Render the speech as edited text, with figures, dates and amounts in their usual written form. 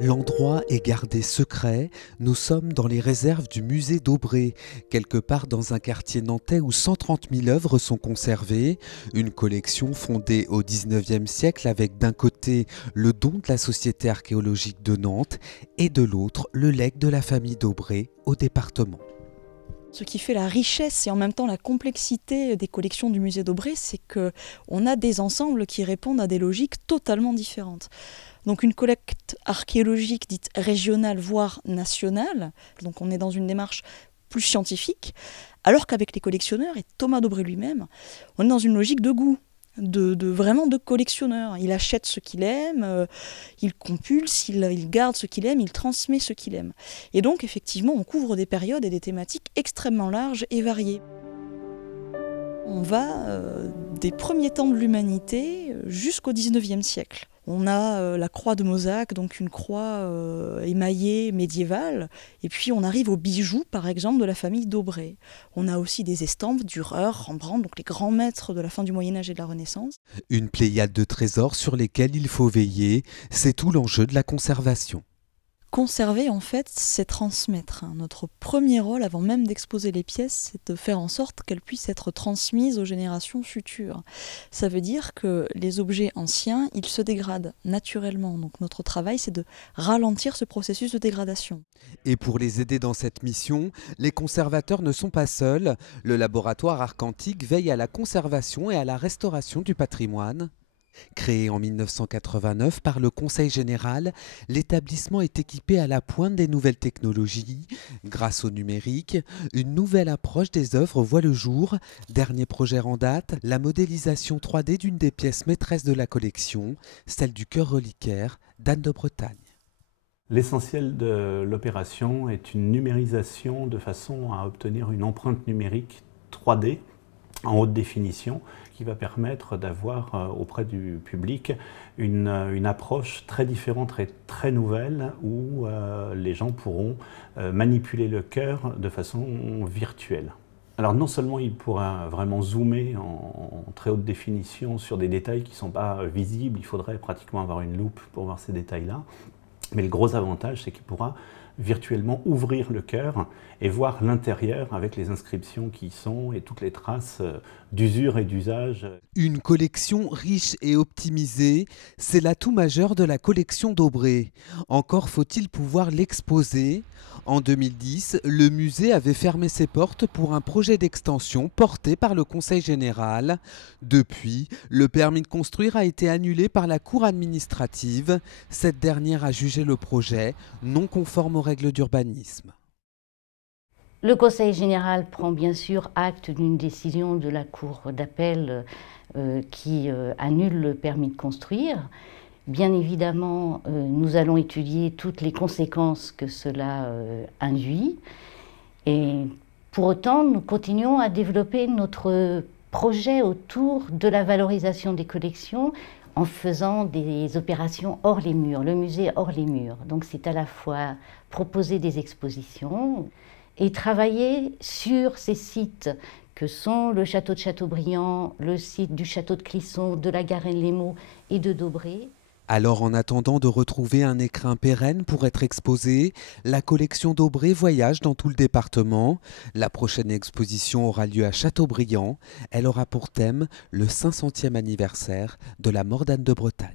L'endroit est gardé secret, nous sommes dans les réserves du musée d'Aubrey, quelque part dans un quartier nantais où 130 000 œuvres sont conservées, une collection fondée au XIXe siècle avec d'un côté le don de la Société archéologique de Nantes et de l'autre le legs de la famille d'Aubrey au département. Ce qui fait la richesse et en même temps la complexité des collections du musée d'Aubrey, c'est qu'on a des ensembles qui répondent à des logiques totalement différentes. Donc une collecte archéologique dite régionale, voire nationale, donc on est dans une démarche plus scientifique, alors qu'avec les collectionneurs, et Thomas d'Aubrey lui-même, on est dans une logique de goût, vraiment de collectionneur. Il achète ce qu'il aime, il compulse, il garde ce qu'il aime, il transmet ce qu'il aime. Et donc effectivement, on couvre des périodes et des thématiques extrêmement larges et variées. On va des premiers temps de l'humanité jusqu'au XIXe siècle. On a la croix de Mozac, donc une croix émaillée médiévale, et puis on arrive aux bijoux, par exemple, de la famille d'Aubrey. On a aussi des estampes, Dürer, Rembrandt, donc les grands maîtres de la fin du Moyen-Âge et de la Renaissance. Une pléiade de trésors sur lesquels il faut veiller, c'est tout l'enjeu de la conservation. Conserver, en fait, c'est transmettre. Notre premier rôle, avant même d'exposer les pièces, c'est de faire en sorte qu'elles puissent être transmises aux générations futures. Ça veut dire que les objets anciens, ils se dégradent naturellement. Donc notre travail, c'est de ralentir ce processus de dégradation. Et pour les aider dans cette mission, les conservateurs ne sont pas seuls. Le laboratoire Arcantique veille à la conservation et à la restauration du patrimoine. Créé en 1989 par le Conseil général, l'établissement est équipé à la pointe des nouvelles technologies. Grâce au numérique, une nouvelle approche des œuvres voit le jour. Dernier projet en date, la modélisation 3D d'une des pièces maîtresses de la collection, celle du chœur reliquaire d'Anne de Bretagne. L'essentiel de l'opération est une numérisation de façon à obtenir une empreinte numérique 3D en haute définition qui va permettre d'avoir auprès du public une approche très différente et très nouvelle où les gens pourront manipuler le cœur de façon virtuelle. Alors non seulement il pourra vraiment zoomer en très haute définition sur des détails qui ne sont pas visibles, il faudrait pratiquement avoir une loupe pour voir ces détails-là, mais le gros avantage c'est qu'il pourra virtuellement ouvrir le cœur et voir l'intérieur avec les inscriptions qui y sont et toutes les traces d'usure et d'usage. Une collection riche et optimisée, c'est l'atout majeur de la collection d'Aubrey. Encore faut-il pouvoir l'exposer. En 2010, le musée avait fermé ses portes pour un projet d'extension porté par le Conseil général. Depuis, le permis de construire a été annulé par la Cour administrative. Cette dernière a jugé le projet non conforme aux règles d'urbanisme. Le Conseil général prend bien sûr acte d'une décision de la Cour d'appel qui annule le permis de construire. Bien évidemment, nous allons étudier toutes les conséquences que cela induit. Et pour autant, nous continuons à développer notre projet autour de la valorisation des collections en faisant des opérations hors les murs, le musée hors les murs. Donc c'est à la fois proposer des expositions et travailler sur ces sites que sont le château de Châteaubriand, le site du château de Clisson, de la Garenne-les-Meaux et de d'Aubrey. Alors en attendant de retrouver un écrin pérenne pour être exposé, la collection d'Aubrey voyage dans tout le département. La prochaine exposition aura lieu à Châteaubriand. Elle aura pour thème le 500e anniversaire de la mort d'Anne de Bretagne.